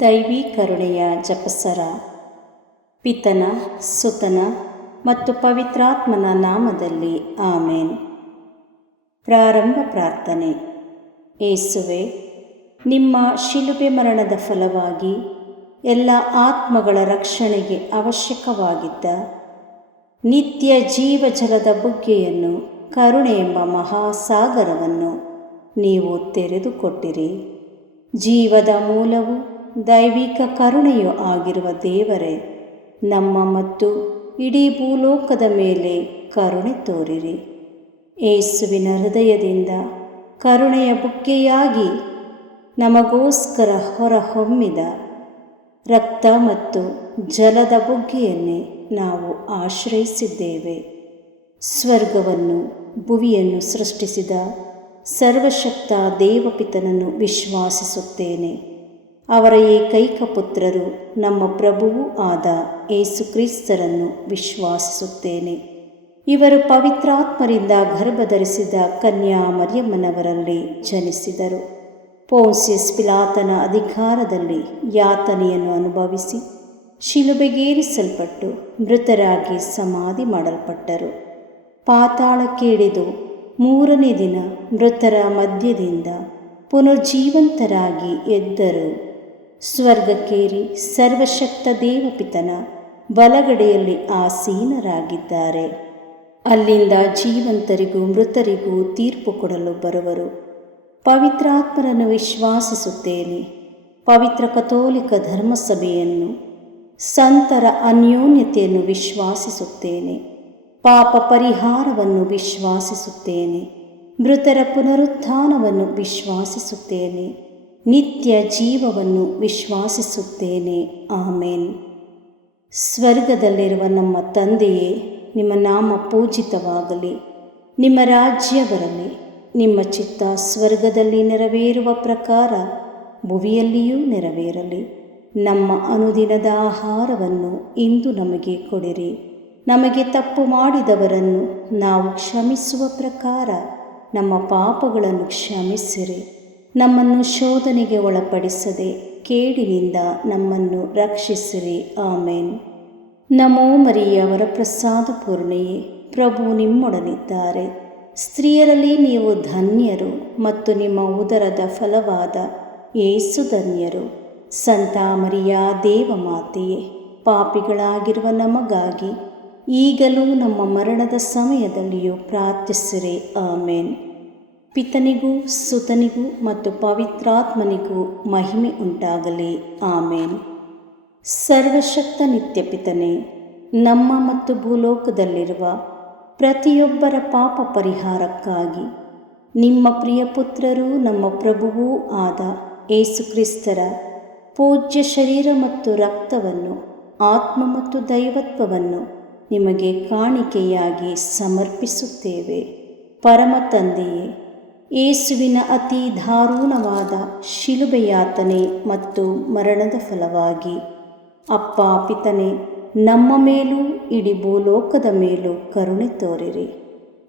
ದೈವಿ ಕರುಣೆಯ ಜಪಸರ. ಪಿತನ, ಸುತನ ಮತ್ತು ಪವಿತ್ರಾತ್ಮನ ನಾಮದಲ್ಲಿ ಆಮೇನ್. ಪ್ರಾರಂಭ ಪ್ರಾರ್ಥನೆ. ಯೇಸುವೆ, ನಿಮ್ಮ ಶಿಲುಬೆ ಮರಣದ ಫಲವಾಗಿ ಎಲ್ಲ ಆತ್ಮಗಳ ರಕ್ಷಣೆಗೆ ಅವಶ್ಯಕವಾಗಿದ್ದ ನಿತ್ಯ ಜೀವಜಲದ ಬುಗ್ಗೆಯನ್ನು, ಕರುಣೆ ಎಂಬ ಮಹಾಸಾಗರವನ್ನು ನೀವು ತೆರೆದುಕೊಟ್ಟಿರಿ. ಜೀವದ ಮೂಲವು ದೈವಿಕ ಕರುಣೆಯೂ ಆಗಿರುವ ದೇವರೇ, ನಮ್ಮ ಮತ್ತು ಇಡೀ ಭೂಲೋಕದ ಮೇಲೆ ಕರುಣೆ ತೋರಿರಿ. ಯೇಸುವಿನ ಹೃದಯದಿಂದ ಕರುಣೆಯ ಬುಗ್ಗೆಯಾಗಿ ನಮಗೋಸ್ಕರ ಹೊರಹೊಮ್ಮಿದ ರಕ್ತ ಮತ್ತು ಜಲದ ಬುಗ್ಗೆಯನ್ನೇ ನಾವು ಆಶ್ರಯಿಸಿದ್ದೇವೆ. ಸ್ವರ್ಗವನ್ನು ಭುವಿಯನ್ನು ಸೃಷ್ಟಿಸಿದ ಸರ್ವಶಕ್ತ ದೇವಪಿತನನ್ನು ವಿಶ್ವಾಸಿಸುತ್ತೇನೆ. ಅವರ ಏಕೈಕ ಪುತ್ರರು ನಮ್ಮ ಪ್ರಭುವೂ ಆದ ಯೇಸು ಕ್ರಿಸ್ತರನ್ನು ವಿಶ್ವಾಸಿಸುತ್ತೇನೆ. ಇವರು ಪವಿತ್ರಾತ್ಮರಿಂದ ಗರ್ಭಧರಿಸಿದ ಕನ್ಯಾ ಮರಿಯಮ್ಮನವರಲ್ಲಿ ಜನಿಸಿದರು. ಪೋನ್ಸಿಯಸ್ ಪಿಲಾತನ ಅಧಿಕಾರದಲ್ಲಿ ಯಾತನೆಯನ್ನು ಅನುಭವಿಸಿ ಶಿಲುಬೆಗೇರಿಸಲ್ಪಟ್ಟು ಮೃತರಾಗಿ ಸಮಾಧಿ ಮಾಡಲ್ಪಟ್ಟರು. ಪಾತಾಳಕ್ಕೆ ಇಳಿದು ಮೂರನೇ ದಿನ ಮೃತರ ಮಧ್ಯದಿಂದ ಪುನರ್ಜೀವಂತರಾಗಿ ಎದ್ದರು. ಸ್ವರ್ಗಕ್ಕೇರಿ ಸರ್ವಶಕ್ತ ದೇವಪಿತನ ಬಲಗಡೆಯಲ್ಲಿ ಆಸೀನರಾಗಿದ್ದಾರೆ. ಅಲ್ಲಿಂದ ಜೀವಂತರಿಗೂ ಮೃತರಿಗೂ ತೀರ್ಪು ಕೊಡಲು ಬರುವರು. ಪವಿತ್ರಾತ್ಮರನ್ನು ವಿಶ್ವಾಸಿಸುತ್ತೇನೆ. ಪವಿತ್ರ ಕಥೋಲಿಕ ಧರ್ಮಸಭೆಯನ್ನು, ಸಂತರ ಅನ್ಯೋನ್ಯತೆಯನ್ನು ವಿಶ್ವಾಸಿಸುತ್ತೇನೆ. ಪಾಪ ಪರಿಹಾರವನ್ನು ವಿಶ್ವಾಸಿಸುತ್ತೇನೆ. ಮೃತರ ಪುನರುತ್ಥಾನವನ್ನು ವಿಶ್ವಾಸಿಸುತ್ತೇನೆ. ನಿತ್ಯ ಜೀವವನ್ನು ವಿಶ್ವಾಸಿಸುತ್ತೇನೆ. ಆಮೇನ್. ಸ್ವರ್ಗದಲ್ಲಿರುವ ನಮ್ಮ ತಂದೆಯೇ, ನಿಮ್ಮ ನಾಮ ಪೂಜಿತವಾಗಲಿ. ನಿಮ್ಮ ರಾಜ್ಯ ಬರಲಿ. ನಿಮ್ಮ ಚಿತ್ತ ಸ್ವರ್ಗದಲ್ಲಿ ನೆರವೇರುವ ಪ್ರಕಾರ ಭುವಿಯಲ್ಲಿಯೂ ನೆರವೇರಲಿ. ನಮ್ಮ ಅನುದಿನದ ಆಹಾರವನ್ನು ಇಂದು ನಮಗೆ ಕೊಡಿರಿ. ನಮಗೆ ತಪ್ಪು ಮಾಡಿದವರನ್ನು ನಾವು ಕ್ಷಮಿಸುವ ಪ್ರಕಾರ ನಮ್ಮ ಪಾಪಗಳನ್ನು ಕ್ಷಮಿಸಿರಿ. ನಮ್ಮನ್ನು ಶೋಧನೆಗೆ ಒಳಪಡಿಸದೆ ಕೇಡಿನಿಂದ ನಮ್ಮನ್ನು ರಕ್ಷಿಸಿರಿ. ಆಮೇನ್. ನಮೋ ಮರಿಯ ವರಪ್ರಸಾದ ಪೂರ್ಣೆಯೇ, ಪ್ರಭು ನಿಮ್ಮೊಡನಿದ್ದಾರೆ. ಸ್ತ್ರೀಯರಲ್ಲಿ ನೀವು ಧನ್ಯರು ಮತ್ತು ನಿಮ್ಮ ಉದರದ ಫಲವಾದ ಯೇಸು ಧನ್ಯರು. ಸಂತ ಮರಿಯ ದೇವಮಾತೆಯೇ, ಪಾಪಿಗಳಾಗಿರುವ ನಮಗಾಗಿ ಈಗಲೂ ನಮ್ಮ ಮರಣದ ಸಮಯದಲ್ಲಿಯೂ ಪ್ರಾರ್ಥಿಸಿರಿ. ಆಮೇನ್. ಪಿತನಿಗೂ ಸುತನಿಗೂ ಮತ್ತು ಪವಿತ್ರಾತ್ಮನಿಗೂ ಮಹಿಮೆ ಉಂಟಾಗಲಿ. ಆಮೇನ್. ಸರ್ವಶಕ್ತ ನಿತ್ಯ ಪಿತನೇ, ನಮ್ಮ ಮತ್ತು ಭೂಲೋಕದಲ್ಲಿರುವ ಪ್ರತಿಯೊಬ್ಬರ ಪಾಪ ಪರಿಹಾರಕ್ಕಾಗಿ ನಿಮ್ಮ ಪ್ರಿಯ ಪುತ್ರರೂ ನಮ್ಮ ಪ್ರಭುವೂ ಆದ ಯೇಸು ಕ್ರಿಸ್ತರ ಪೂಜ್ಯ ಶರೀರ ಮತ್ತು ರಕ್ತವನ್ನು, ಆತ್ಮ ಮತ್ತು ದೈವತ್ವವನ್ನು ನಿಮಗೆ ಕಾಣಿಕೆಯಾಗಿ ಸಮರ್ಪಿಸುತ್ತೇವೆ. ಪರಮ ತಂದೆಯೇ, ಯೇಸುವಿನ ಅತಿ ದಾರುಣವಾದ ಶಿಲುಬೆಯಾತನೆ ಮತ್ತು ಮರಣದ ಫಲವಾಗಿ ಅಪ್ಪ ಪಿತನೇ, ನಮ್ಮ ಮೇಲೂ ಇಡೀ ಭೂಲೋಕದ ಮೇಲೂ ಕರುಣೆ ತೋರಿರಿ.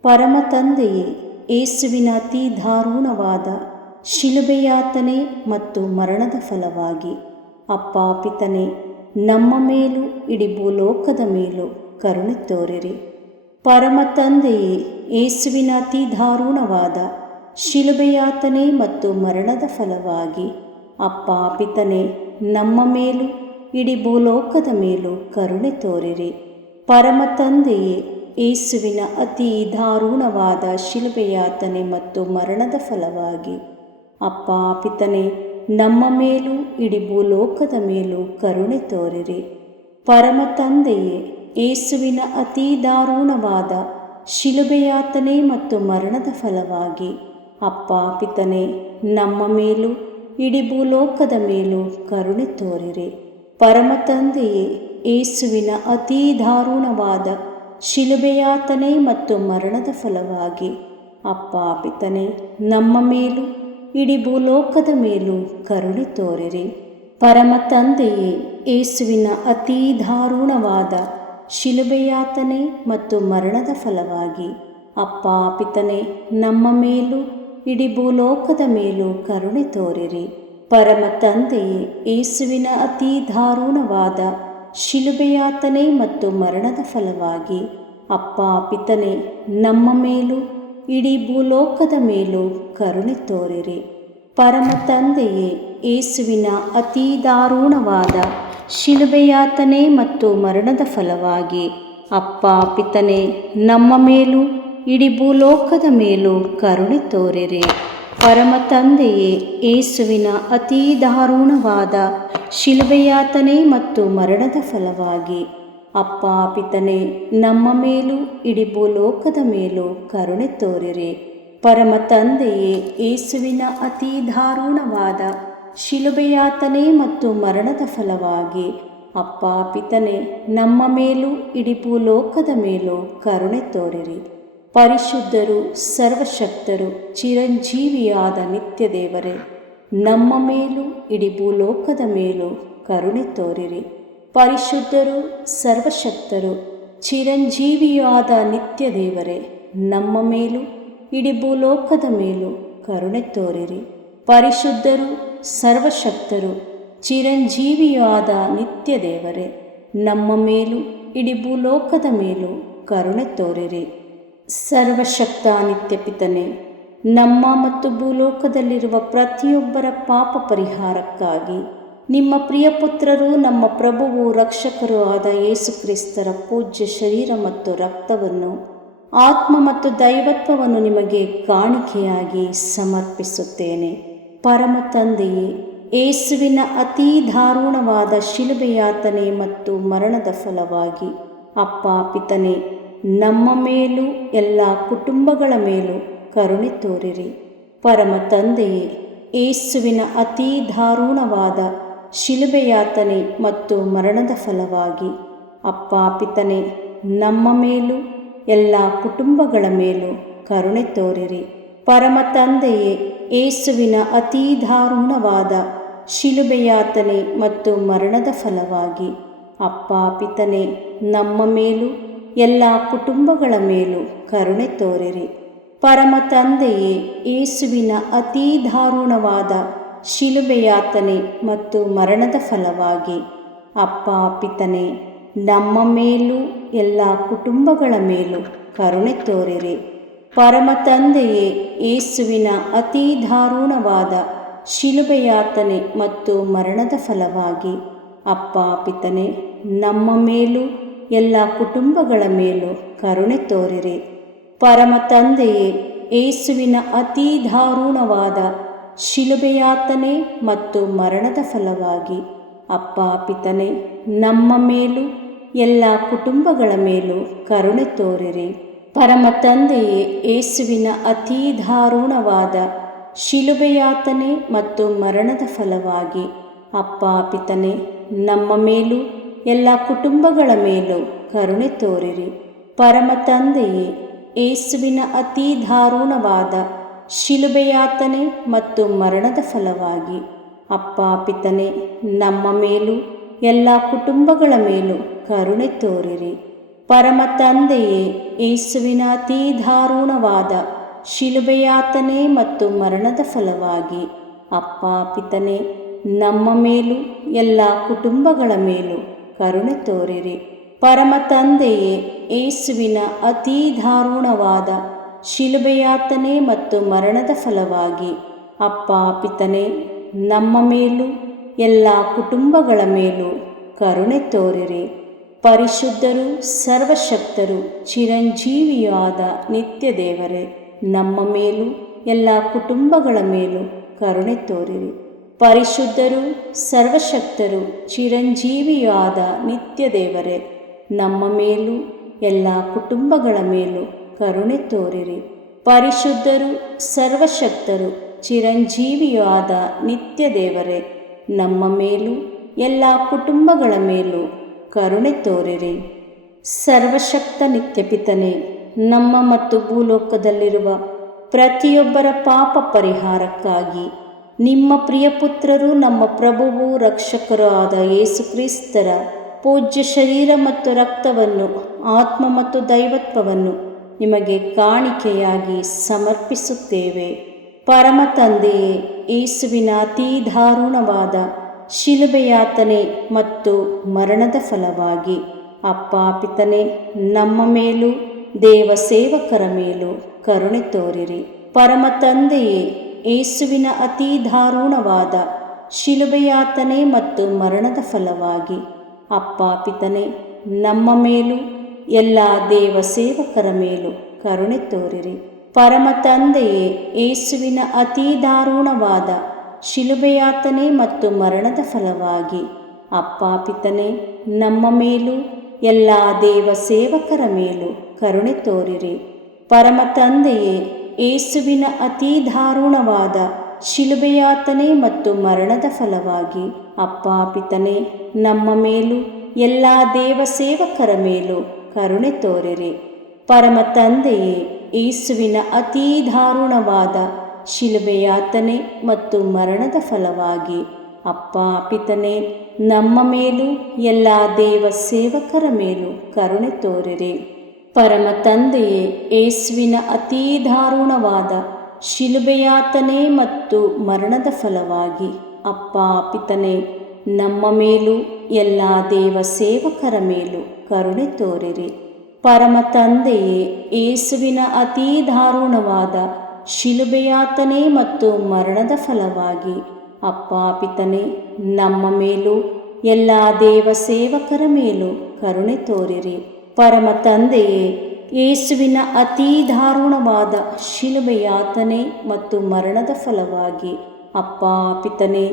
ಪರಮ ತಂದೆಯೇ, ಯೇಸುವಿನ ಅತಿ ದಾರುಣವಾದ ಶಿಲುಬೆಯಾತನೆ ಮತ್ತು ಮರಣದ ಫಲವಾಗಿ ಅಪ್ಪ ಪಿತನೇ, ನಮ್ಮ ಮೇಲೂ ಇಡೀ ಭೂಲೋಕದ ಮೇಲೂ ಕರುಣೆ ತೋರಿರಿ. ಪರಮ ತಂದೆಯೇ, ಯೇಸುವಿನ ಅತಿ ದಾರುಣವಾದ ಶಿಲುಬೆಯಾತನೆ ಮತ್ತು ಮರಣದ ಫಲವಾಗಿ ಅಪ್ಪ ಪಿತನೇ, ನಮ್ಮ ಮೇಲೂ ಇಡೀ ಭೂಲೋಕದ ಮೇಲೂ ಕರುಣೆ ತೋರಿರಿ. ಪರಮ ತಂದೆಯೇ, ಯೇಸುವಿನ ಅತಿ ದಾರುಣವಾದ ಶಿಲುಬೆಯಾತನೆ ಮತ್ತು ಮರಣದ ಫಲವಾಗಿ ಅಪ್ಪ ಪಿತನೇ, ನಮ್ಮ ಮೇಲೂ ಇಡೀ ಭೂಲೋಕದ ಮೇಲೂ ಕರುಣೆ ತೋರಿರಿ. ಪರಮ ತಂದೆಯೇ, ಯೇಸುವಿನ ಅತಿ ದಾರುಣವಾದ ಶಿಲುಬೆಯಾತನೆ ಮತ್ತು ಮರಣದ ಫಲವಾಗಿ ಅಪ್ಪ ಪಿತನೇ, ನಮ್ಮ ಮೇಲೂ ಇಡೀ ಭೂಲೋಕದ ಮೇಲೂ ಕರುಣೆ ತೋರಿರಿ. ಪರಮ ತಂದೆಯೇ, ಯೇಸುವಿನ ಅತಿ ದಾರುಣವಾದ ಶಿಲುಬೆಯಾತನೆ ಮತ್ತು ಮರಣದ ಫಲವಾಗಿ ಅಪ್ಪ ಪಿತನೇ, ನಮ್ಮ ಮೇಲೂ ಇಡೀ ಭೂಲೋಕದ ಮೇಲೂ ಕರುಣೆ ತೋರಿರಿ. ಪರಮ ತಂದೆಯೇ, ಯೇಸುವಿನ ಅತಿ ದಾರುಣವಾದ ಶಿಲುಬೆಯಾತನೆ ಮತ್ತು ಮರಣದ ಫಲವಾಗಿ ಅಪ್ಪ ಪಿತನೇ, ನಮ್ಮ ಮೇಲೂ ಇಡೀ ಭೂಲೋಕದ ಮೇಲೂ ಕರುಣೆ ತೋರಿರಿ. ಪರಮ ತಂದೆಯೇ, ಯೇಸುವಿನ ಅತಿ ದಾರುಣವಾದ ಶಿಲುಬೆಯಾತನೆ ಮತ್ತು ಮರಣದ ಫಲವಾಗಿ ಅಪ್ಪ ಪಿತನೇ, ನಮ್ಮ ಮೇಲೂ ಇಡೀ ಭೂಲೋಕದ ಮೇಲೂ ಕರುಣೆ ತೋರಿರಿ. ಪರಮ ತಂದೆಯೇ, ಯೇಸುವಿನ ಅತಿ ದಾರುಣವಾದ ಶಿಲುಬೆಯಾತನೆ ಮತ್ತು ಮರಣದ ಫಲವಾಗಿ ಅಪ್ಪ ಪಿತನೇ, ನಮ್ಮ ಮೇಲೂ ಇಡೀ ಭೂಲೋಕದ ಮೇಲೂ ಕರುಣೆ ತೋರಿರಿ. ಪರಮ ತಂದೆಯೇ, ಯೇಸುವಿನ ಅತಿ ದಾರುಣವಾದ ಶಿಲುಬೆಯಾತನೆ ಮತ್ತು ಮರಣದ ಫಲವಾಗಿ ಅಪ್ಪ ಪಿತನೇ, ನಮ್ಮ ಮೇಲೂ ಇಡೀ ಭೂಲೋಕದ ಮೇಲೂ ಕರುಣೆ ತೋರಿರಿ. ಪರಮ ತಂದೆಯೇ, ಯೇಸುವಿನ ಅತಿ ದಾರುಣವಾದ ಶಿಲುಬೆಯಾತನೆ ಮತ್ತು ಮರಣದ ಫಲವಾಗಿ ಅಪ್ಪ ಪಿತನೇ, ನಮ್ಮ ಮೇಲೂ ಇಡೀ ಭೂಲೋಕದ ಮೇಲೂ ಕರುಣೆ ತೋರಿರಿ. ಪರಿಶುದ್ಧರು, ಸರ್ವಶಕ್ತರು, ಚಿರಂಜೀವಿಯಾದ ನಿತ್ಯ ದೇವರೇ, ನಮ್ಮ ಮೇಲೂ ಇಡೀ ಭೂಲೋಕದ ಮೇಲೂ ಕರುಣೆ ತೋರಿರಿ. ಪರಿಶುದ್ಧರು, ಸರ್ವಶಕ್ತರು, ಚಿರಂಜೀವಿಯಾದ ನಿತ್ಯ ದೇವರೇ, ನಮ್ಮ ಮೇಲೂ ಇಡೀ ಭೂಲೋಕದ ಮೇಲೂ ಕರುಣೆ ತೋರಿರಿ. ಪರಿಶುದ್ಧರು, ಸರ್ವಶಕ್ತರು, ಚಿರಂಜೀವಿಯಾದ ನಿತ್ಯ ದೇವರೇ, ನಮ್ಮ ಮೇಲೂ ಇಡೀ ಭೂಲೋಕದ ಮೇಲೂ ಕರುಣೆ ತೋರಿರಿ. ಸರ್ವಶಕ್ತ ನಿತ್ಯ ಪಿತನೇ, ನಮ್ಮ ಮತ್ತು ಭೂಲೋಕದಲ್ಲಿರುವ ಪ್ರತಿಯೊಬ್ಬರ ಪಾಪ ಪರಿಹಾರಕ್ಕಾಗಿ ನಿಮ್ಮ ಪ್ರಿಯಪುತ್ರರು, ನಮ್ಮ ಪ್ರಭುವು ರಕ್ಷಕರೂ ಆದ ಯೇಸು ಕ್ರಿಸ್ತರ ಪೂಜ್ಯ ಶರೀರ ಮತ್ತು ರಕ್ತವನ್ನು, ಆತ್ಮ ಮತ್ತು ದೈವತ್ವವನ್ನು ನಿಮಗೆ ಕಾಣಿಕೆಯಾಗಿ ಸಮರ್ಪಿಸುತ್ತೇನೆ. ಪರಮ ತಂದೆಯೇ, ಯೇಸುವಿನ ಅತಿ ದಾರುಣವಾದ ಶಿಲುಬೆಯಾತನೆ ಮತ್ತು ಮರಣದ ಫಲವಾಗಿ ಅಪ್ಪ ಪಿತನೇ, ನಮ್ಮ ಮೇಲೂ ಎಲ್ಲ ಕುಟುಂಬಗಳ ಮೇಲೂ ಕರುಣೆ ತೋರಿರಿ. ಪರಮ ತಂದೆಯೇ, ಯೇಸುವಿನ ಅತಿ ದಾರುಣವಾದ ಶಿಲುಬೆಯಾತನೆ ಮತ್ತು ಮರಣದ ಫಲವಾಗಿ ಅಪ್ಪ ಪಿತನೇ, ನಮ್ಮ ಮೇಲೂ ಎಲ್ಲ ಕುಟುಂಬಗಳ ಮೇಲೂ ಕರುಣೆ ತೋರಿರಿ. ಪರಮ ತಂದೆಯೇ, ಯೇಸುವಿನ ಅತಿ ದಾರುಣವಾದ ಶಿಲುಬೆಯಾತನೆ ಮತ್ತು ಮರಣದ ಫಲವಾಗಿ ಅಪ್ಪ ಪಿತನೇ, ನಮ್ಮ ಮೇಲೂ ಎಲ್ಲ ಕುಟುಂಬಗಳ ಮೇಲೂ ಕರುಣೆ ತೋರಿರಿ. ಪರಮ ತಂದೆಯೇ, ಯೇಸುವಿನ ಅತಿ ದಾರುಣವಾದ ಶಿಲುಬೆಯಾತನೆ ಮತ್ತು ಮರಣದ ಫಲವಾಗಿ ಅಪ್ಪ ಪಿತನೇ, ನಮ್ಮ ಮೇಲೂ ಎಲ್ಲ ಕುಟುಂಬಗಳ ಮೇಲೂ ಕರುಣೆ ತೋರಿರಿ. ಪರಮ ತಂದೆಯೇ, ಯೇಸುವಿನ ಅತಿ ದಾರುಣವಾದ ಶಿಲುಬೆಯಾತನೆ ಮತ್ತು ಮರಣದ ಫಲವಾಗಿ ಅಪ್ಪ ಪಿತನೇ, ನಮ್ಮ ಮೇಲೂ ಎಲ್ಲ ಕುಟುಂಬಗಳ ಮೇಲೂ ಕರುಣೆ ತೋರಿರಿ. ಪರಮ ತಂದೆಯೇ, ಯೇಸುವಿನ ಅತಿ ದಾರುಣವಾದ ಶಿಲುಬೆಯಾತನೆ ಮತ್ತು ಮರಣದ ಫಲವಾಗಿ ಅಪ್ಪ ಪಿತನೇ, ನಮ್ಮ ಮೇಲೂ ಎಲ್ಲ ಕುಟುಂಬಗಳ ಮೇಲೂ ಕರುಣೆ ತೋರಿರಿ. ಪರಮ ತಂದೆಯೇ, ಯೇಸುವಿನ ಅತಿ ದಾರುಣವಾದ ಶಿಲುಬೆಯಾತನೆ ಮತ್ತು ಮರಣದ ಫಲವಾಗಿ ಅಪ್ಪ ಪಿತನೇ, ನಮ್ಮ ಮೇಲೂ ಎಲ್ಲ ಕುಟುಂಬಗಳ ಮೇಲೂ ಕರುಣೆ ತೋರಿರಿ. ಪರಮ ತಂದೆಯೇ, ಯೇಸುವಿನ ಅತಿ ದಾರುಣವಾದ ಶಿಲುಬೆಯಾತನೆ ಮತ್ತು ಮರಣದ ಫಲವಾಗಿ ಅಪ್ಪ ಪಿತನೇ, ನಮ್ಮ ಮೇಲೂ ಎಲ್ಲ ಕುಟುಂಬಗಳ ಮೇಲೂ ಕರುಣೆ ತೋರಿರಿ. ಪರಮ ತಂದೆಯೇ, ಯೇಸುವಿನ ಅತಿ ದಾರುಣವಾದ ಶಿಲುಬೆಯಾತನೆ ಮತ್ತು ಮರಣದ ಫಲವಾಗಿ ಅಪ್ಪ ಪಿತನೇ, ನಮ್ಮ ಮೇಲೂ ಎಲ್ಲ ಕುಟುಂಬಗಳ ಮೇಲೂ ಕರುಣೆ ತೋರಿರಿ. ಪರಮ ತಂದೆಯೇ, ಯೇಸುವಿನ ಅತಿ ದಾರುಣವಾದ ಶಿಲುಬೆಯಾತನೆ ಮತ್ತು ಮರಣದ ಫಲವಾಗಿ ಅಪ್ಪ ಪಿತನೇ, ನಮ್ಮ ಮೇಲೂ ಎಲ್ಲ ಕುಟುಂಬಗಳ ಮೇಲೂ ಕರುಣೆ ತೋರಿರಿ. ಪರಿಶುದ್ಧರು, ಸರ್ವಶಕ್ತರು, ಚಿರಂಜೀವಿಯಾದ ನಿತ್ಯ ದೇವರೇ, ನಮ್ಮ ಮೇಲೂ ಎಲ್ಲ ಕುಟುಂಬಗಳ ಮೇಲೂ ಕರುಣೆ ತೋರಿರಿ. ಪರಿಶುದ್ಧರು, ಸರ್ವಶಕ್ತರು, ಚಿರಂಜೀವಿಯಾದ ನಿತ್ಯ ದೇವರೇ, ನಮ್ಮ ಮೇಲೂ ಎಲ್ಲ ಕುಟುಂಬಗಳ ಮೇಲೂ ಕರುಣೆ ತೋರಿರಿ. ಪರಿಶುದ್ಧರು, ಸರ್ವಶಕ್ತರು, ಚಿರಂಜೀವಿಯಾದ ನಿತ್ಯ ದೇವರೇ, ನಮ್ಮ ಮೇಲೂ ಎಲ್ಲ ಕುಟುಂಬಗಳ ಮೇಲೂ ಕರುಣೆ ತೋರಿರಿ. ಸರ್ವಶಕ್ತ ನಿತ್ಯ ಪಿತನೇ, ನಮ್ಮ ಮತ್ತು ಭೂಲೋಕದಲ್ಲಿರುವ ಪ್ರತಿಯೊಬ್ಬರ ಪಾಪ ಪರಿಹಾರಕ್ಕಾಗಿ ನಿಮ್ಮ ಪ್ರಿಯಪುತ್ರರು, ನಮ್ಮ ಪ್ರಭುವು ರಕ್ಷಕರೂ ಆದ ಯೇಸು ಕ್ರಿಸ್ತರ ಪೂಜ್ಯ ಶರೀರ ಮತ್ತು ರಕ್ತವನ್ನು, ಆತ್ಮ ಮತ್ತು ದೈವತ್ವವನ್ನು ನಿಮಗೆ ಕಾಣಿಕೆಯಾಗಿ ಸಮರ್ಪಿಸುತ್ತೇವೆ. ಪರಮ ತಂದೆಯೇ, ಯೇಸುವಿನ ಅತೀ ದಾರುಣವಾದ ಶಿಲುಬೆಯಾತನೆ ಮತ್ತು ಮರಣದ ಫಲವಾಗಿ ಅಪ್ಪ ಪಿತನೇ, ನಮ್ಮ ಮೇಲೂ ದೇವ ಸೇವಕರ ಮೇಲೂ ಕರುಣೆ ತೋರಿರಿ. ಪರಮ ತಂದೆಯೇ, ಯೇಸುವಿನ ಅತೀ ದಾರುಣವಾದ ಶಿಲುಬೆಯಾತನೆ ಮತ್ತು ಮರಣದ ಫಲವಾಗಿ ಅಪ್ಪ ಪಿತನೇ, ನಮ್ಮ ಮೇಲೂ ಎಲ್ಲ ದೇವ ಸೇವಕರ ಮೇಲೂ ಕರುಣೆ ತೋರಿರಿ. ಪರಮ ತಂದೆಯೇ, ಯೇಸುವಿನ ಅತೀ ದಾರುಣವಾದ ಶಿಲುಬೆಯಾತನೆ ಮತ್ತು ಮರಣದ ಫಲವಾಗಿ ಅಪ್ಪ ಪಿತನೇ, ನಮ್ಮ ಮೇಲೂ ಎಲ್ಲ ದೇವ ಸೇವಕರ ಮೇಲೂ ಕರುಣೆ ತೋರಿರಿ. ಪರಮ ತಂದೆಯೇ, ಯೇಸುವಿನ ಅತೀ ದಾರುಣವಾದ ಶಿಲುಬೆಯಾತನೆ ಮತ್ತು ಮರಣದ ಫಲವಾಗಿ ಅಪ್ಪ ಪಿತನೇ, ನಮ್ಮ ಮೇಲೂ ಎಲ್ಲ ದೇವ ಸೇವಕರ ಮೇಲೂ ಕರುಣೆ ತೋರಿರಿ. ಪರಮ ತಂದೆಯೇ, ಯೇಸುವಿನ ಅತೀ ದಾರುಣವಾದ ಶಿಲುಬೆಯಾತನೆ ಮತ್ತು ಮರಣದ ಫಲವಾಗಿ ಅಪ್ಪ ಪಿತನೇ, ನಮ್ಮ ಮೇಲೂ ಎಲ್ಲ ದೇವ ಸೇವಕರ ಮೇಲೂ ಕರುಣೆ ತೋರಿರಿ. ಪರಮ ತಂದೆಯೇ, ಯೇಸುವಿನ ಅತೀ ದಾರುಣವಾದ ಶಿಲುಬೆಯಾತನೆ ಮತ್ತು ಮರಣದ ಫಲವಾಗಿ ಅಪ್ಪ ಪಿತನೇ, ನಮ್ಮ ಮೇಲೂ ಎಲ್ಲ ದೇವ ಸೇವಕರ ಮೇಲೂ ಕರುಣೆ ತೋರಿರಿ. ಪರಮ ತಂದೆಯೇ, ಯೇಸುವಿನ ಅತೀ ದಾರುಣವಾದ ಶಿಲುಬೆಯಾತನೆ ಮತ್ತು ಮರಣದ ಫಲವಾಗಿ ಅಪ್ಪ ಪಿತನೇ, ನಮ್ಮ ಮೇಲೂ ಎಲ್ಲ ದೇವ ಸೇವಕರ ಮೇಲೂ ಕರುಣೆ ತೋರಿರಿ. ಪರಮ ತಂದೆಯೇ, ಯೇಸುವಿನ ಅತೀ ದಾರುಣವಾದ ಶಿಲುಬೆಯಾತನೆ ಮತ್ತು ಮರಣದ ಫಲವಾಗಿ ಅಪ್ಪ ಪಿತನೇ,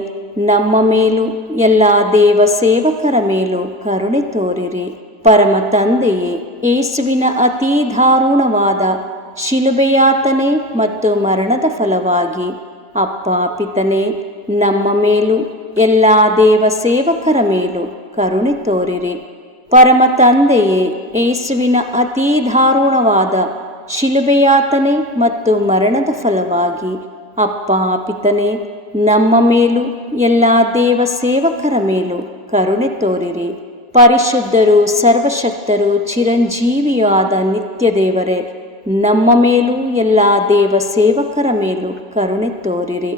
ನಮ್ಮ ಮೇಲೂ ಎಲ್ಲ ದೇವ ಸೇವಕರ ಮೇಲೂ ಕರುಣೆ ತೋರಿರಿ. ಪರಮ ತಂದೆಯೇ, ಯೇಸುವಿನ ಅತೀ ದಾರುಣವಾದ ಶಿಲುಬೆಯಾತನೆ ಮತ್ತು ಮರಣದ ಫಲವಾಗಿ ಅಪ್ಪ ಪಿತನೇ, ನಮ್ಮ ಮೇಲೂ ಎಲ್ಲ ದೇವ ಸೇವಕರ ಮೇಲೂ ಕರುಣೆ ತೋರಿರಿ. ಪರಮ ತಂದೆಯೇ, ಯೇಸುವಿನ ಅತೀ ದಾರುಣವಾದ ಶಿಲುಬೆಯಾತನೆ ಮತ್ತು ಮರಣದ ಫಲವಾಗಿ ಅಪ್ಪ ಪಿತನೇ, ನಮ್ಮ ಮೇಲೂ ಎಲ್ಲ ದೇವ ಸೇವಕರ ಮೇಲೂ ಕರುಣೆ ತೋರಿರಿ. ಪರಿಶುದ್ಧರು, ಸರ್ವಶಕ್ತರು, ಚಿರಂಜೀವಿಯೂ ಆದ ನಿತ್ಯ ದೇವರೇ, ನಮ್ಮ ಮೇಲೂ ಎಲ್ಲ ದೇವ ಸೇವಕರ ಮೇಲೂ ಕರುಣೆ ತೋರಿರಿ.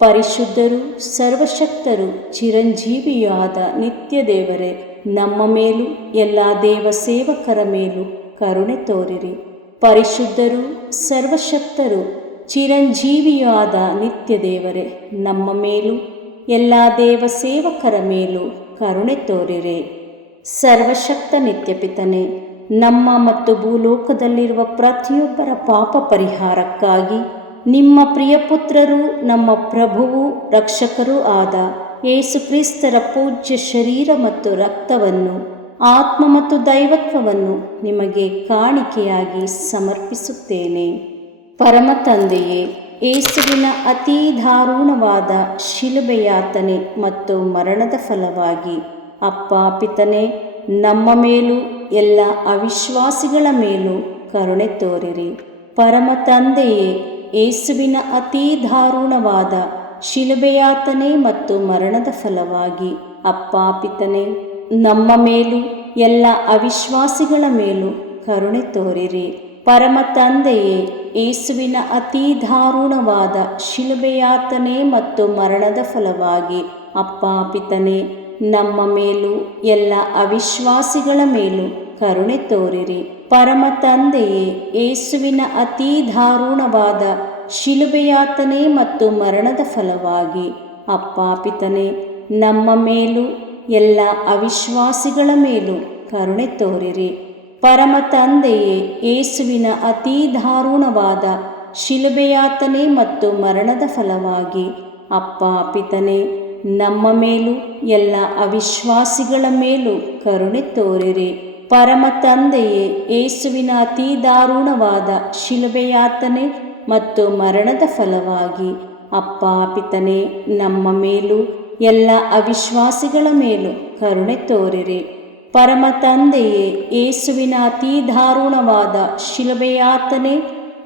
ಪರಿಶುದ್ಧರು, ಸರ್ವಶಕ್ತರು, ಚಿರಂಜೀವಿಯೂ ಆದ ನಿತ್ಯ ದೇವರೇ, ನಮ್ಮ ಮೇಲೂ ಎಲ್ಲ ದೇವ ಸೇವಕರ ಮೇಲೂ ಕರುಣೆ ತೋರಿರಿ. ಪರಿಶುದ್ಧರು, ಸರ್ವಶಕ್ತರು, ಚಿರಂಜೀವಿಯೂ ಆದ ನಿತ್ಯ ದೇವರೇ, ನಮ್ಮ ಮೇಲೂ ಎಲ್ಲ ದೇವ ಸೇವಕರ ಮೇಲೂ ಕರುಣೆ ತೋರಿರಿ. ಸರ್ವಶಕ್ತ ನಿತ್ಯಪಿತನೇ, ನಮ್ಮ ಮತ್ತು ಭೂಲೋಕದಲ್ಲಿರುವ ಪ್ರತಿಯೊಬ್ಬರ ಪಾಪ ಪರಿಹಾರಕ್ಕಾಗಿ ನಿಮ್ಮ ಪ್ರಿಯಪುತ್ರರು, ನಮ್ಮ ಪ್ರಭುವೂ ರಕ್ಷಕರೂ ಆದ ಯೇಸು ಕ್ರಿಸ್ತರ ಪೂಜ್ಯ ಶರೀರ ಮತ್ತು ರಕ್ತವನ್ನು, ಆತ್ಮ ಮತ್ತು ದೈವತ್ವವನ್ನು ನಿಮಗೆ ಕಾಣಿಕೆಯಾಗಿ ಸಮರ್ಪಿಸುತ್ತೇನೆ. ಪರಮ ತಂದೆಯೇ, ಯೇಸುವಿನ ಅತೀ ದಾರುಣವಾದ ಶಿಲುಬೆಯಾತನೆ ಮತ್ತು ಮರಣದ ಫಲವಾಗಿ ಅಪ್ಪ ಪಿತನೇ, ನಮ್ಮ ಮೇಲೂ ಎಲ್ಲ ಅವಿಶ್ವಾಸಿಗಳ ಮೇಲೂ ಕರುಣೆ ತೋರಿರಿ. ಪರಮ ತಂದೆಯೇ, ಯೇಸುವಿನ ಅತೀ ದಾರುಣವಾದ ಶಿಲುಬೆಯಾತನೆ ಮತ್ತು ಮರಣದ ಫಲವಾಗಿ ಅಪ್ಪ ಪಿತನೇ, ನಮ್ಮ ಮೇಲೂ ಎಲ್ಲ ಅವಿಶ್ವಾಸಿಗಳ ಮೇಲೂ ಕರುಣೆ ತೋರಿರಿ. ಪರಮ ತಂದೆಯೇ, ಯೇಸುವಿನ ಅತೀ ದಾರುಣವಾದ ಶಿಲುಬೆಯಾತನೆ ಮತ್ತು ಮರಣದ ಫಲವಾಗಿ ಅಪ್ಪ ಪಿತನೇ, ನಮ್ಮ ಮೇಲೂ ಎಲ್ಲ ಅವಿಶ್ವಾಸಿಗಳ ಮೇಲೂ ಕರುಣೆ ತೋರಿರಿ. ಪರಮ ತಂದೆಯೇ, ಯೇಸುವಿನ ಅತೀ ದಾರುಣವಾದ ಶಿಲುಬೆಯಾತನೆ ಮತ್ತು ಮರಣದ ಫಲವಾಗಿ ಅಪ್ಪ ಪಿತನೇ, ನಮ್ಮ ಮೇಲೂ ಎಲ್ಲ ಅವಿಶ್ವಾಸಿಗಳ ಮೇಲೂ ಕರುಣೆ ತೋರಿರಿ. ಪರಮ ತಂದೆಯೇ, ಯೇಸುವಿನ ಅತೀ ದಾರುಣವಾದ ಶಿಲುಬೆಯಾತನೆ ಮತ್ತು ಮರಣದ ಫಲವಾಗಿ ಅಪ್ಪ ಪಿತನೇ, ನಮ್ಮ ಮೇಲೂ ಎಲ್ಲ ಅವಿಶ್ವಾಸಿಗಳ ಮೇಲೂ ಕರುಣೆ ತೋರಿರಿ. ಪರಮ ತಂದೆಯೇ, ಯೇಸುವಿನ ಅತೀ ದಾರುಣವಾದ ಶಿಲುಬೆಯಾತನೆ ಮತ್ತು ಮರಣದ ಫಲವಾಗಿ ಅಪ್ಪ ಪಿತನೇ, ನಮ್ಮ ಮೇಲೂ ಎಲ್ಲ ಅವಿಶ್ವಾಸಿಗಳ ಮೇಲೂ ಕರುಣೆ ತೋರಿರಿ. ಪರಮ ತಂದೆಯೇ, ಯೇಸುವಿನ ಅತೀ ದಾರುಣವಾದ ಶಿಲುಬೆಯಾತನೆ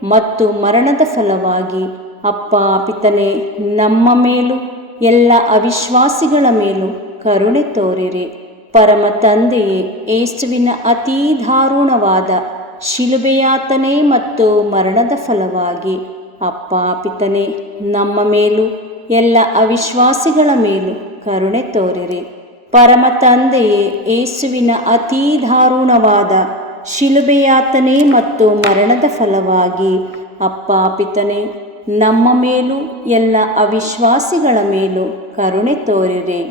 ಮತ್ತು ಮರಣದ ಫಲವಾಗಿ ಅಪ್ಪ ಪಿತನೇ, ನಮ್ಮ ಮೇಲೂ ಎಲ್ಲ ಅವಿಶ್ವಾಸಿಗಳ ಮೇಲೂ ಕರುಣೆ ತೋರಿರಿ. ಪರಮ ತಂದೆಯೇ, ಯೇಸುವಿನ ಅತೀ ದಾರುಣವಾದ ಶಿಲುಬೆಯಾತನೆ ಮತ್ತು ಮರಣದ ಫಲವಾಗಿ ಅಪ್ಪ ಪಿತನೇ ನಮ್ಮ ಮೇಲೂ ಎಲ್ಲ ಅವಿಶ್ವಾಸಿಗಳ ಮೇಲೂ ಕರುಣೆ ತೋರಿರಿ. ಪರಮ ತಂದೆಯೇ, ಯೇಸುವಿನ ಅತೀ ದಾರುಣವಾದ ಶಿಲುಬೆಯಾತನೆ ಮತ್ತು ಮರಣದ ಫಲವಾಗಿ ಅಪ್ಪ ಪಿತನೇ ನಮ್ಮ ಮೇಲೂ ಎಲ್ಲ ಅವಿಶ್ವಾಸಿಗಳ ಮೇಲೂ ಕರುಣೆ ತೋರಿರಿ.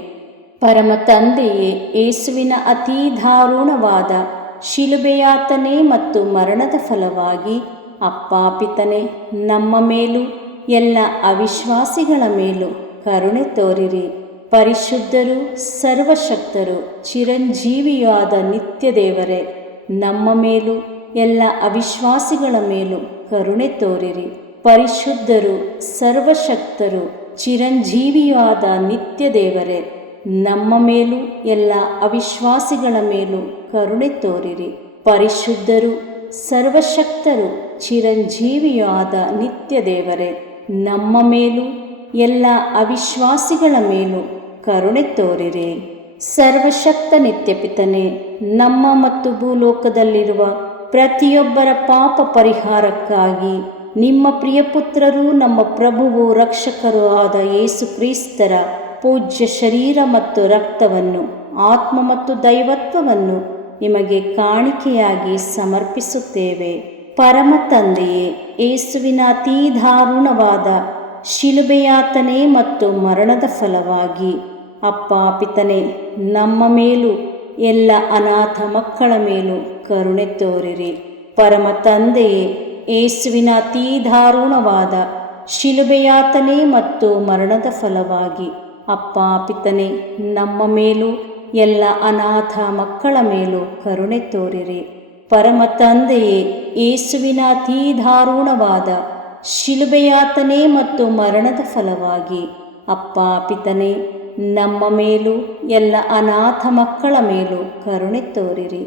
ಪರಮ ತಂದೆಯೇ, ಯೇಸುವಿನ ಅತೀ ದಾರುಣವಾದ ಶಿಲುಬೆಯಾತನೆ ಮತ್ತು ಮರಣದ ಫಲವಾಗಿ ಅಪ್ಪ ಪಿತನೇ ನಮ್ಮ ಮೇಲೂ ಎಲ್ಲ ಅವಿಶ್ವಾಸಿಗಳ ಮೇಲೂ ಕರುಣೆ ತೋರಿರಿ. ಪರಿಶುದ್ಧರು, ಸರ್ವಶಕ್ತರು, ಚಿರಂಜೀವಿಯಾದ ನಿತ್ಯ ದೇವರೇ, ನಮ್ಮ ಮೇಲೂ ಎಲ್ಲ ಅವಿಶ್ವಾಸಿಗಳ ಮೇಲೂ ಕರುಣೆ ತೋರಿರಿ. ಪರಿಶುದ್ಧರು, ಸರ್ವಶಕ್ತರು, ಚಿರಂಜೀವಿಯಾದ ನಿತ್ಯ ದೇವರೇ, ನಮ್ಮ ಮೇಲೂ ಎಲ್ಲ ಅವಿಶ್ವಾಸಿಗಳ ಮೇಲೂ ಕರುಣೆ ತೋರಿರಿ. ಪರಿಶುದ್ಧರು, ಸರ್ವಶಕ್ತರು, ಚಿರಂಜೀವಿಯಾದ ನಿತ್ಯ ದೇವರೇ, ನಮ್ಮ ಮೇಲೂ ಎಲ್ಲ ಅವಿಶ್ವಾಸಿಗಳ ಮೇಲೂ ಕರುಣೆ ತೋರಿರಿ. ಸರ್ವಶಕ್ತ ನಿತ್ಯಪಿತನೇ, ನಮ್ಮ ಮತ್ತು ಭೂಲೋಕದಲ್ಲಿರುವ ಪ್ರತಿಯೊಬ್ಬರ ಪಾಪ ಪರಿಹಾರಕ್ಕಾಗಿ ನಿಮ್ಮ ಪ್ರಿಯಪುತ್ರರು, ನಮ್ಮ ಪ್ರಭುವು ರಕ್ಷಕರೂ ಆದ ಯೇಸು ಕ್ರಿಸ್ತರ ಪೂಜ್ಯ ಶರೀರ ಮತ್ತು ರಕ್ತವನ್ನು, ಆತ್ಮ ಮತ್ತು ದೈವತ್ವವನ್ನು ನಿಮಗೆ ಕಾಣಿಕೆಯಾಗಿ ಸಮರ್ಪಿಸುತ್ತೇವೆ. ಪರಮ ತಂದೆಯೇ, ಯೇಸುವಿನ ಅತೀ ದಾರುಣವಾದ ಶಿಲುಬೆಯಾತನೆ ಮತ್ತು ಮರಣದ ಫಲವಾಗಿ ಅಪ್ಪ ಪಿತನೇ ನಮ್ಮ ಮೇಲೂ ಎಲ್ಲ ಅನಾಥ ಮಕ್ಕಳ ಮೇಲೂ ಕರುಣೆ ತೋರಿರಿ. ಪರಮ ತಂದೆಯೇ, ಯೇಸುವಿನ ಅತೀ ದಾರುಣವಾದ ಶಿಲುಬೆಯಾತನೆ ಮತ್ತು ಮರಣದ ಫಲವಾಗಿ ಅಪ್ಪ ಪಿತನೇ ನಮ್ಮ ಮೇಲೂ ಎಲ್ಲ ಅನಾಥ ಮಕ್ಕಳ ಮೇಲೂ ಕರುಣೆ ತೋರಿರಿ. ಪರಮ ತಂದೆಯೇ, ಯೇಸುವಿನ ಅತೀ ದಾರುಣವಾದ ಶಿಲುಬೆಯಾತನೆ ಮತ್ತು ಮರಣದ ಫಲವಾಗಿ ಅಪ್ಪ ಪಿತನೇ ನಮ್ಮ ಮೇಲೂ ಎಲ್ಲ ಅನಾಥ ಮಕ್ಕಳ ಮೇಲೂ ಕರುಣೆ ತೋರಿರಿ.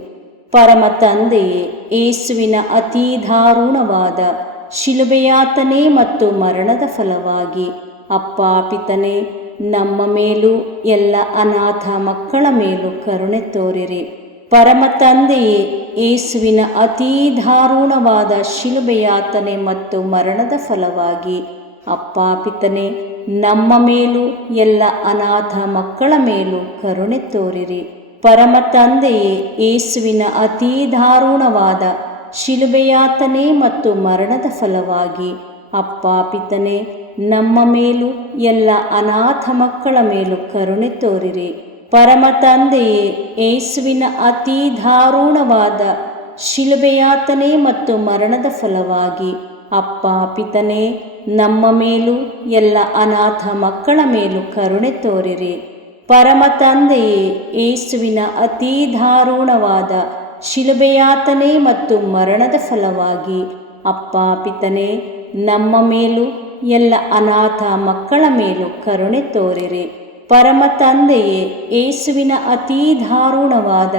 ಪರಮ ತಂದೆಯೇ, ಯೇಸುವಿನ ಅತೀ ದಾರುಣವಾದ ಶಿಲುಬೆಯಾತನೆ ಮತ್ತು ಮರಣದ ಫಲವಾಗಿ ಅಪ್ಪ ಪಿತನೇ ನಮ್ಮ ಮೇಲೂ ಎಲ್ಲ ಅನಾಥ ಮಕ್ಕಳ ಮೇಲೂ ಕರುಣೆ ತೋರಿರಿ. ಪರಮ ತಂದೆಯೇ, ಯೇಸುವಿನ ಅತೀ ದಾರುಣವಾದ ಶಿಲುಬೆಯಾತನೆ ಮತ್ತು ಮರಣದ ಫಲವಾಗಿ ಅಪ್ಪ ಪಿತನೇ ನಮ್ಮ ಮೇಲೂ ಎಲ್ಲ ಅನಾಥ ಮಕ್ಕಳ ಮೇಲೂ ಕರುಣೆ ತೋರಿರಿ. ಪರಮ ತಂದೆಯೇ, ಯೇಸುವಿನ ಅತೀ ದಾರುಣವಾದ ಶಿಲುಬೆಯಾತನೆ ಮತ್ತು ಮರಣದ ಫಲವಾಗಿ ಅಪ್ಪ ಪಿತನೇ ನಮ್ಮ ಮೇಲೂ ಎಲ್ಲ ಅನಾಥ ಮಕ್ಕಳ ಮೇಲೂ ಕರುಣೆ ತೋರಿರಿ. ಪರಮ ತಂದೆಯೇ, ಯೇಸುವಿನ ಅತೀ ದಾರುಣವಾದ ಶಿಲುಬೆಯಾತನೆ ಮತ್ತು ಮರಣದ ಫಲವಾಗಿ ಅಪ್ಪ ಪಿತನೇ ನಮ್ಮ ಮೇಲೂ ಎಲ್ಲ ಅನಾಥ ಮಕ್ಕಳ ಮೇಲೂ ಕರುಣೆ ತೋರಿರಿ. ಪರಮ ತಂದೆಯೇ, ಯೇಸುವಿನ ಅತೀ ದಾರುಣವಾದ ಶಿಲುಬೆಯಾತನೆ ಮತ್ತು ಮರಣದ ಫಲವಾಗಿ ಅಪ್ಪ ಪಿತನೇ ನಮ್ಮ ಮೇಲೂ ಎಲ್ಲ ಅನಾಥ ಮಕ್ಕಳ ಮೇಲೂ ಕರುಣೆ ತೋರಿರಿ. ಪರಮ ತಂದೆಯೇ, ಯೇಸುವಿನ ಅತೀ ದಾರುಣವಾದ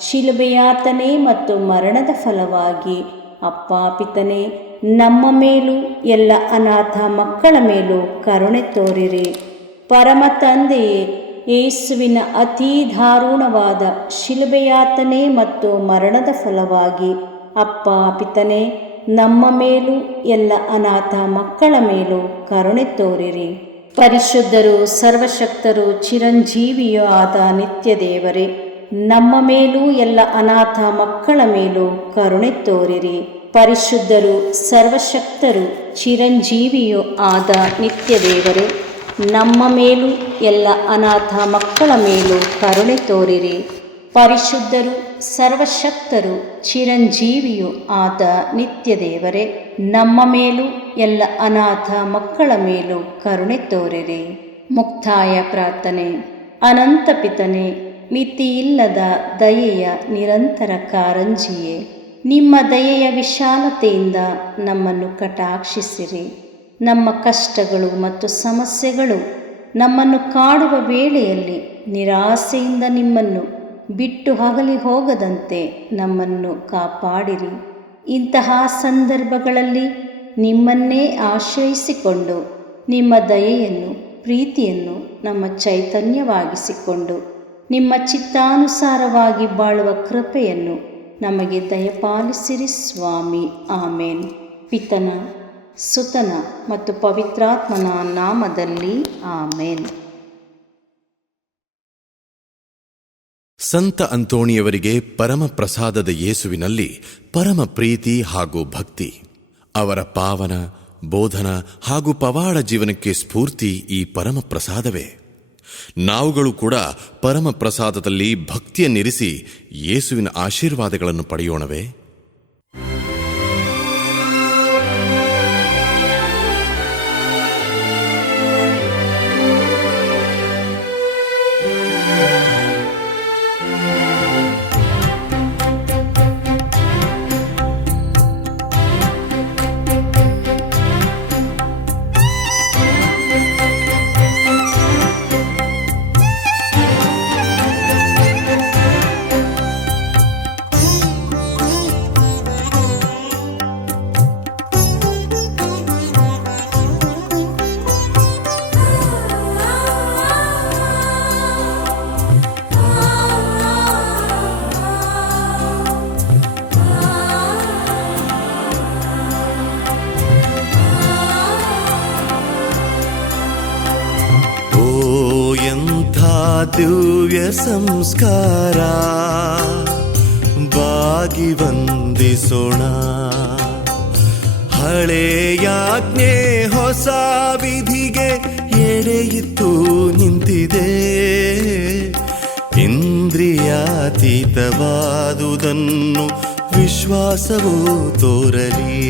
ಶಿಲುಬೆಯಾತನೆ ಮತ್ತು ಮರಣದ ಫಲವಾಗಿ ಅಪ್ಪ ಪಿತನೇ ನಮ್ಮ ಮೇಲೂ ಎಲ್ಲ ಅನಾಥ ಮಕ್ಕಳ ಮೇಲೂ ಕರುಣೆ ತೋರಿರಿ. ಪರಮ ತಂದೆಯೇ, ಯೇಸುವಿನ ಅತೀ ದಾರುಣವಾದ ಶಿಲುಬೆಯಾತನೆ ಮತ್ತು ಮರಣದ ಫಲವಾಗಿ ಅಪ್ಪ ಪಿತನೇ ನಮ್ಮ ಮೇಲೂ ಎಲ್ಲ ಅನಾಥ ಮಕ್ಕಳ ಮೇಲೂ ಕರುಣೆ ತೋರಿರಿ. ಪರಿಶುದ್ಧರು, ಸರ್ವಶಕ್ತರು, ಚಿರಂಜೀವಿಯೂ ಆದ ನಿತ್ಯ ದೇವರೇ, ನಮ್ಮ ಮೇಲೂ ಎಲ್ಲ ಅನಾಥ ಮಕ್ಕಳ ಮೇಲೂ ಕರುಣೆ ತೋರಿರಿ. ಪರಿಶುದ್ಧರು, ಸರ್ವಶಕ್ತರು, ಚಿರಂಜೀವಿಯೂ ಆದ ನಿತ್ಯ ದೇವರೇ, ನಮ್ಮ ಮೇಲೂ ಎಲ್ಲ ಅನಾಥ ಮಕ್ಕಳ ಮೇಲೂ ಕರುಣೆ ತೋರಿರಿ. ಪರಿಶುದ್ಧರು, ಸರ್ವಶಕ್ತರು, ಚಿರಂಜೀವಿಯೂ ಆದ ನಿತ್ಯ ದೇವರೇ, ನಮ್ಮ ಮೇಲೂ ಎಲ್ಲ ಅನಾಥ ಮಕ್ಕಳ ಮೇಲೂ ಕರುಣೆ ತೋರಿರಿ. ಮುಕ್ತಾಯ ಪ್ರಾರ್ಥನೆ. ಅನಂತ ಪಿತನೇ, ಮಿತಿಯಿಲ್ಲದ ದಯೆಯ ನಿರಂತರ ಕಾರಂಜಿಯೇ, ನಿಮ್ಮ ದಯೆಯ ವಿಶಾಲತೆಯಿಂದ ನಮ್ಮನ್ನು ಕಟಾಕ್ಷಿಸಿರಿ. ನಮ್ಮ ಕಷ್ಟಗಳು ಮತ್ತು ಸಮಸ್ಯೆಗಳು ನಮ್ಮನ್ನು ಕಾಡುವ ವೇಳೆಯಲ್ಲಿ ನಿರಾಸೆಯಿಂದ ನಿಮ್ಮನ್ನು ಬಿಟ್ಟು ಅಗಲಿ ಹೋಗದಂತೆ ನಮ್ಮನ್ನು ಕಾಪಾಡಿರಿ. ಇಂತಹ ಸಂದರ್ಭಗಳಲ್ಲಿ ನಿಮ್ಮನ್ನೇ ಆಶ್ರಯಿಸಿಕೊಂಡು ನಿಮ್ಮ ದಯೆಯನ್ನು, ಪ್ರೀತಿಯನ್ನು ನಮ್ಮ ಚೈತನ್ಯವಾಗಿಸಿಕೊಂಡು ನಿಮ್ಮ ಚಿತ್ತಾನುಸಾರವಾಗಿ ಬಾಳುವ ಕೃಪೆಯನ್ನು ನಮಗೆ ದಯಪಾಲಿಸಿರಿ ಸ್ವಾಮಿ. ಆಮೇನ್. ಪಿತನ, ಸುತನ ಮತ್ತು ಪವಿತ್ರಾತ್ಮನ ನಾಮದಲ್ಲಿ ಆಮೇನ್. ಸಂತ ಅಂತೋಣಿಯವರಿಗೆ ಪರಮ ಪ್ರಸಾದದ ಯೇಸುವಿನಲ್ಲಿ ಪರಮ ಪ್ರೀತಿ ಹಾಗೂ ಭಕ್ತಿ. ಅವರ ಪಾವನ ಬೋಧನ ಹಾಗೂ ಪವಾಡ ಜೀವನಕ್ಕೆ ಸ್ಫೂರ್ತಿ ಈ ಪರಮ ಪ್ರಸಾದವೇ. ನಾವುಗಳು ಕೂಡ ಪರಮ ಪ್ರಸಾದದಲ್ಲಿ ಭಕ್ತಿಯನ್ನಿರಿಸಿ ಯೇಸುವಿನ ಆಶೀರ್ವಾದಗಳನ್ನು ಪಡೆಯೋಣವೇ? ದಿವ್ಯ ಸಂಸ್ಕಾರ ಬಾಗಿ ವಂದಿಸೋಣ. ಹಳೆಯಾಜ್ಞೆ ಹೊಸ ವಿಧಿಗೆ ಎಡೆಯಿತ್ತು ನಿಂತಿದೆ. ಇಂದ್ರಿಯಾತೀತವಾದುದನ್ನು ವಿಶ್ವಾಸವೂ ತೋರಲಿ.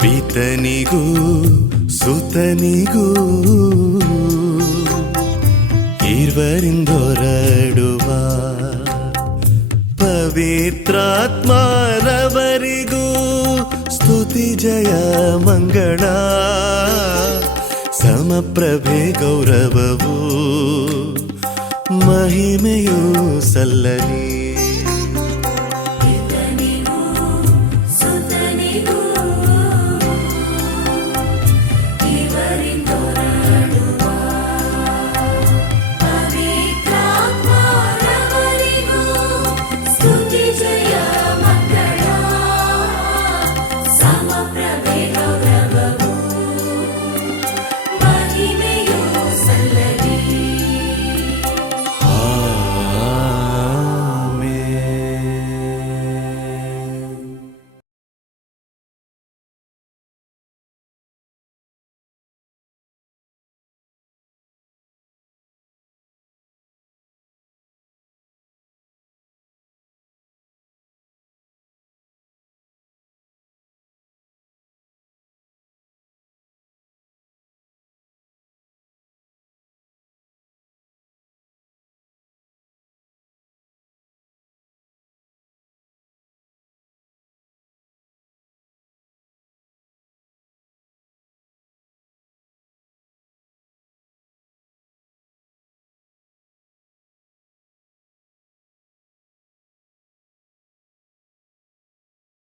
ಪಿತನಿಗೂ ಸುತನಿಗೂ ಇರುವರಿಂದೊರಡುವ ಪವಿತ್ರಾತ್ಮರವರಿಗೂ ಸ್ತುತಿ ಜಯ ಮಂಗಳ. ಸಮಪ್ರಭೆ ಗೌರವವು ಮಹಿಮೆಯೂ ಸಲ್ಲಲಿ.